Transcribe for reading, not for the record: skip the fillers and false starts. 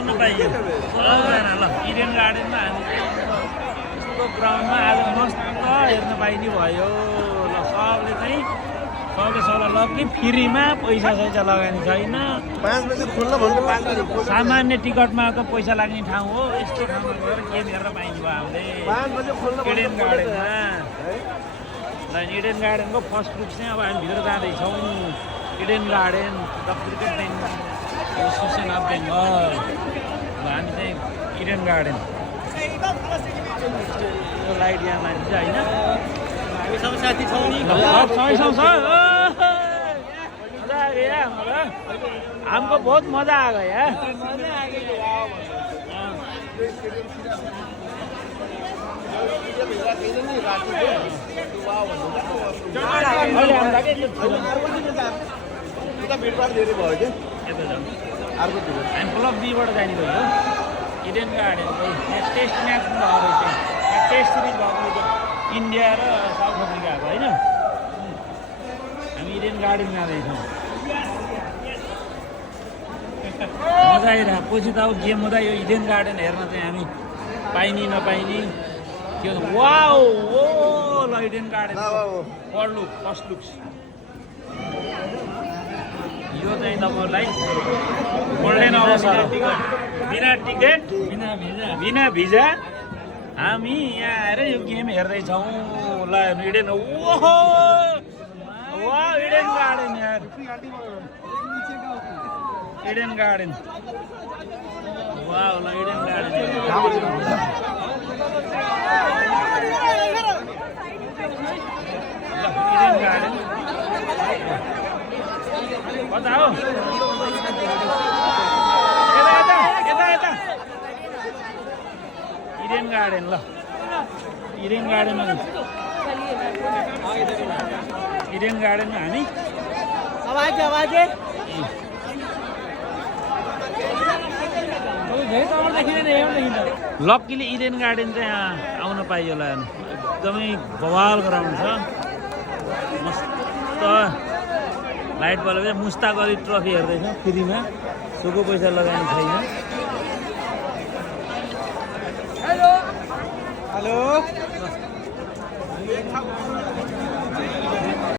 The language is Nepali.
हेर्न पाइयो सबैजना ल इडेन गार्डनमा हामी यस्तो ग्राउन्डमा आज मस्त हेर्न पाइने भयो ल सबले चाहिँ सबले सल्लाह ल कि फ्रीमा पैसा सैसा लगानी छैन 5 बजे खुल्ला भनेको 5 बजे खोल्छ सामान्य टिकटमा त पैसा लाग्ने ठाउँ हो यस्तो ठाउँमा गएर गेम हेर्न पाइने भयो हामीले 5 बजे खुल्ला इडेन गार्डनमा ल इडेन गार्डनको फर्स्ट ग्रुप चाहिँ अब हामी भित्र जाँदैछौँ Eden garden the cricket association of Bengal ल हामी चाहिँ इडेन गार्डन लाइट यहाँ मान्छ होइन सब साथी छौँ नि छौँ मजा आ गया हमारा हमको बहुत मजा आ गया हामी क्लब बीबाट जाने भयो इडेन गार्डन टेस्ट म्याच भयो रहेछ टेस्ट सिरिज भएको रहेछ इन्डिया र साउथ अफ्रिकाको होइन हामी इडेन गार्डन जाँदैछौँ मजा आइरहेको पछि त अब गेम हुँदा यो इडेन गार्डन हेर्न चाहिँ हामी पाइने नपाइने त्यो वाउ ओ ल इडेन गार्डन फर्स्ट लुक्स यो चाहिँ तपाईँहरूलाई गोल्डेन अवसर बिना टिकट बिना भिजा हामी यहाँ आएर यो गेम हेर्दैछौँ ल इडेन ओहो वा इडेन गार्डन यार इडेन गार्डन वा ल इडेन गार्डन इडेन गार्डन कता हो यता इडेन गार्डन ल इडेन गार्डनमा इडेन गार्डनमा हामी लक्कीले इडेन गार्डन चाहिँ यहाँ आउन पाइयो होला एकदमै बवाल ग्राउन्ड छ मस्त light bulb Mushtaq Ali trophy हेर्दैछौँ फ्रीमा सोको पैसा लगाउने छैन हेलो